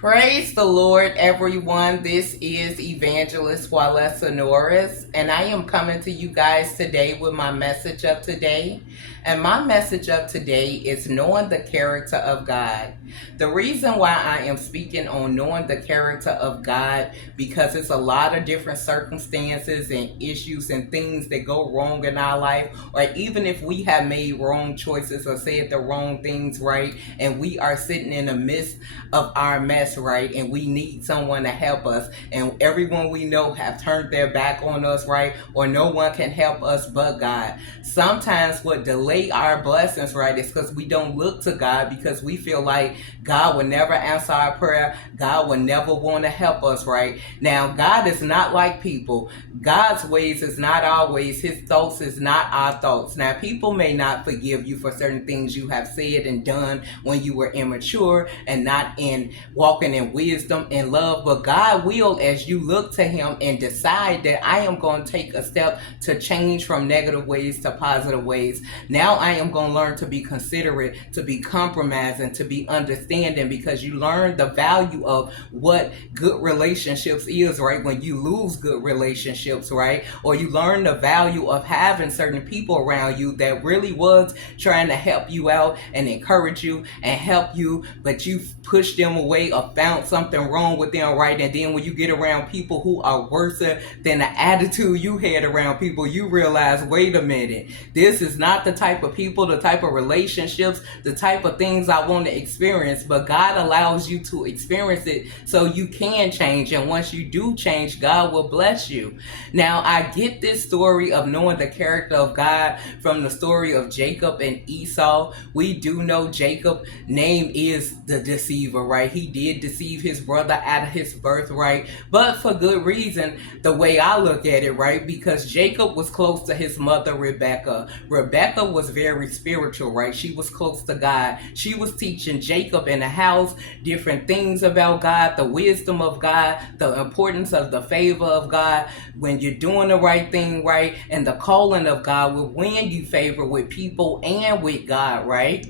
Praise the Lord, everyone. This is Evangelist Walesa Norris, and I am coming to you guys today with my message of today. And my message of today is knowing the character of God. The reason why I am speaking on knowing the character of God, because it's a lot of different circumstances and issues and things that go wrong in our life, or even if we have made wrong choices or said the wrong things, right, and we are sitting in the midst of our mess, right, and we need someone to help us, and everyone we know have turned their back on us, right, or no one can help us but God. Sometimes what delay our blessings, right, is because we don't look to God, because we feel like God will never answer our prayer. God will never want to help us, right? Now, God is not like people. God's ways is not our ways. His thoughts is not our thoughts. Now, people may not forgive you for certain things you have said and done when you were immature and not in walking in wisdom and love, but God will, as you look to him and decide that I am going to take a step to change from negative ways to positive ways. Now I am going to learn to be considerate, to be compromising, to be understanding, because you learn the value of what good relationships is, right? When you lose good relationships, right? Or you learn the value of having certain people around you that really was trying to help you out and encourage you and help you, but you pushed them away or found something wrong with them, right? And then when you get around people who are worse than the attitude you had around people, you realize, wait a minute, this is not the type of people, the type of relationships, the type of things I want to experience. But God allows you to experience it so you can change. And once you do change, God will bless you. Now, I get this story of knowing the character of God from the story of Jacob and Esau. We do know Jacob's name is the deceiver, right? He did deceive his brother out of his birthright, but for good reason, the way I look at it, right? Because Jacob was close to his mother, Rebecca. Rebecca was very spiritual, right? She was close to God. She was teaching Jacob in the house different things about God, the wisdom of God, the importance of the favor of God, when you're doing the right thing, right? And the calling of God will win you favor with people and with God, right?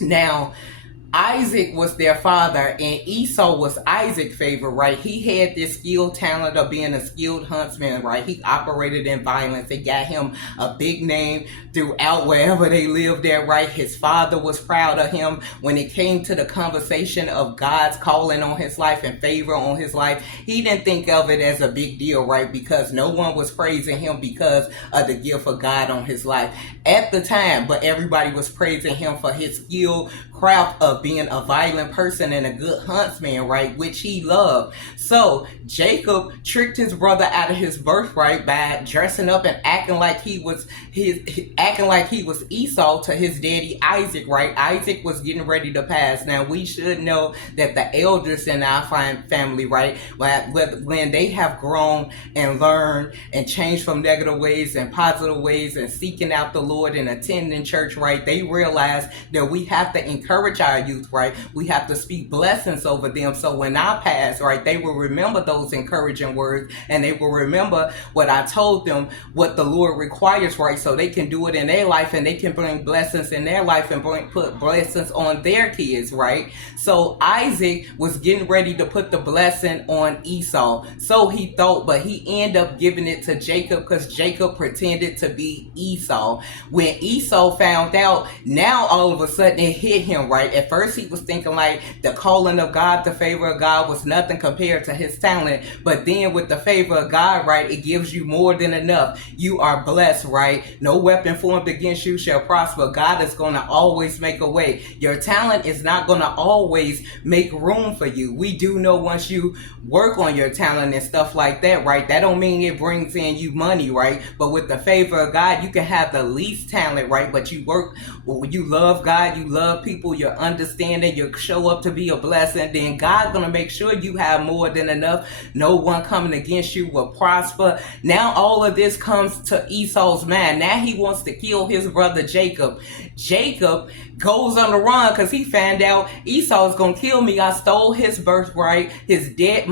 Now, Isaac was their father, and Esau was Isaac's favorite, right? He had this skilled talent of being a skilled huntsman, right? He operated in violence. It got him a big name throughout wherever they lived there, right? His father was proud of him. When it came to the conversation of God's calling on his life and favor on his life, he didn't think of it as a big deal, right? Because no one was praising him because of the gift of God on his life at the time, but everybody was praising him for his skill, craft of being a violent person and a good huntsman, right, which he loved. So Jacob tricked his brother out of his birthright by dressing up and acting like he was Esau to his daddy Isaac, right? Isaac was getting ready to pass. Now we should know that the elders in our family, right, when they have grown and learned and changed from negative ways and positive ways and seeking out the Lord and attending church, right, they realize that we have to encourage our youth, right? We have to speak blessings over them, so when I pass, right, they will remember those encouraging words, and they will remember what I told them, what the Lord requires, right, so they can do it in their life, and they can bring blessings in their life and put blessings on their kids, right? So Isaac was getting ready to put the blessing on Esau, so he thought, but he ended up giving it to Jacob because Jacob pretended to be Esau. When Esau found out, now all of a sudden it hit him, right? At first he was thinking like the calling of God, the favor of God was nothing compared to his talent, but then with the favor of God, right, it gives you more than enough. You are blessed, right? No weapon formed against you shall prosper. God is going to always make a way. Your talent is not going to always make room for you. We do know once you work on your talent and stuff like that, right, that don't mean it brings in you money, right? But with the favor of God, you can have the least talent, right, but you work, you love God, you love people, you're understanding, you show up to be a blessing, then God's going to make sure you have more than enough. No one coming against you will prosper. Now all of this comes to Esau's mind. Now he wants to kill his brother Jacob. Jacob goes on the run because he found out Esau is going to kill me. I stole his birthright.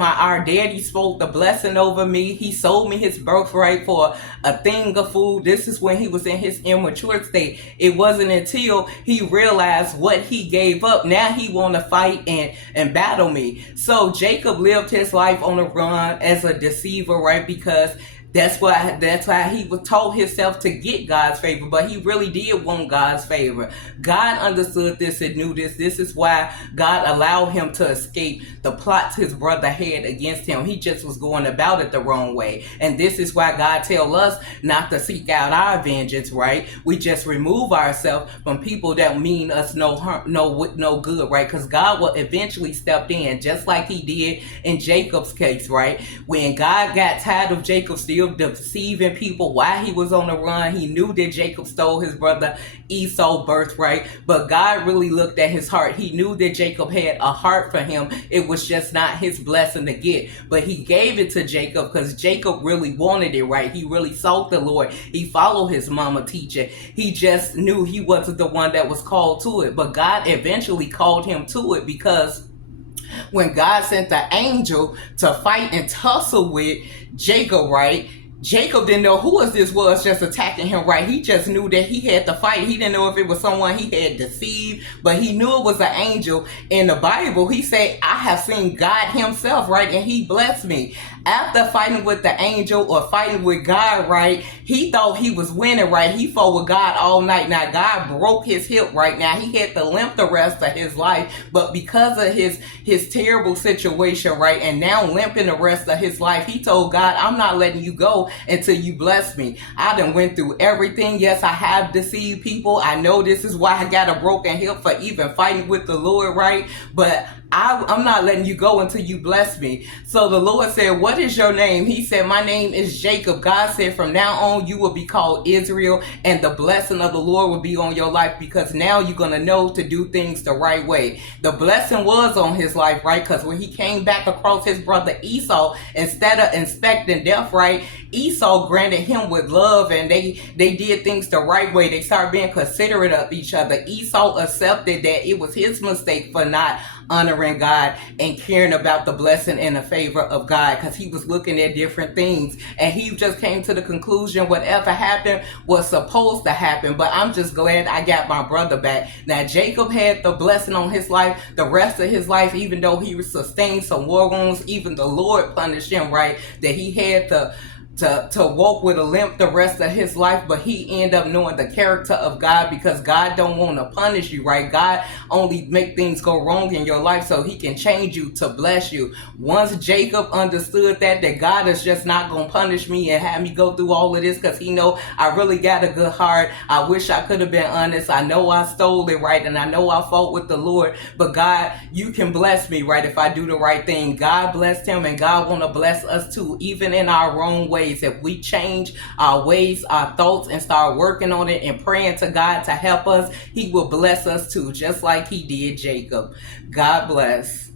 Our daddy spoke the blessing over me. He sold me his birthright for a thing of food. This is when he was in his immature state. It wasn't until he realized what he gave up. Now he want to fight and battle me. So Jacob lived his life on the run as a deceiver, right? Because that's why he was told himself to get God's favor, but he really did want God's favor. God understood this and knew this. This is why God allowed him to escape the plots his brother had against him. He just was going about it the wrong way. And this is why God tells us not to seek out our vengeance, right? We just remove ourselves from people that mean us no harm, no good, right? Because God will eventually step in, just like he did in Jacob's case, right? When God got tired of Jacob still deceiving people while he was on the run, he knew that Jacob stole his brother Esau's birthright, but God really looked at his heart. He knew that Jacob had a heart for him. It was just not his blessing to get, but he gave it to Jacob because Jacob really wanted it, right? He really sought the Lord. He followed his mama teaching. He just knew he wasn't the one that was called to it, but God eventually called him to it, because when God sent the angel to fight and tussle with Jacob, right? Jacob didn't know who this was just attacking him, right? He just knew that he had to fight. He didn't know if it was someone he had deceived, but he knew it was an angel. In the Bible, he said, I have seen God himself, right? And he blessed me. After fighting with the angel or fighting with God, right, he thought he was winning, right? He fought with God all night. Now, God broke his hip right now. He had to limp the rest of his life, but because of his terrible situation, right, and now limping the rest of his life, he told God, I'm not letting you go until you bless me. I done went through everything. Yes, I have deceived people. I know this is why I got a broken hip for even fighting with the Lord, right? But I'm not letting you go until you bless me. So the Lord said, what is your name? He said, my name is Jacob. God said, from now on, you will be called Israel, and the blessing of the Lord will be on your life, because now you're going to know to do things the right way. The blessing was on his life, right? Because when he came back across his brother Esau, instead of expecting death, right, Esau granted him with love, and they did things the right way. They started being considerate of each other. Esau accepted that it was his mistake for not honoring God and caring about the blessing and the favor of God, because he was looking at different things, and he just came to the conclusion whatever happened was supposed to happen. But I'm just glad I got my brother back. Now Jacob had the blessing on his life the rest of his life, even though he sustained some war wounds. Even the Lord punished him, right, that he had to walk with a limp the rest of his life, but he ended up knowing the character of God, because God don't want to punish you, right? God only make things go wrong in your life so he can change you to bless you. Once Jacob understood that God is just not going to punish me and have me go through all of this, because he know I really got a good heart. I wish I could have been honest. I know I stole it, right? And I know I fought with the Lord, but God, you can bless me, right, if I do the right thing. God blessed him, and God want to bless us too, even in our wrong ways. If we change our ways, our thoughts, and start working on it and praying to God to help us, he will bless us too, just like he did Jacob. God bless.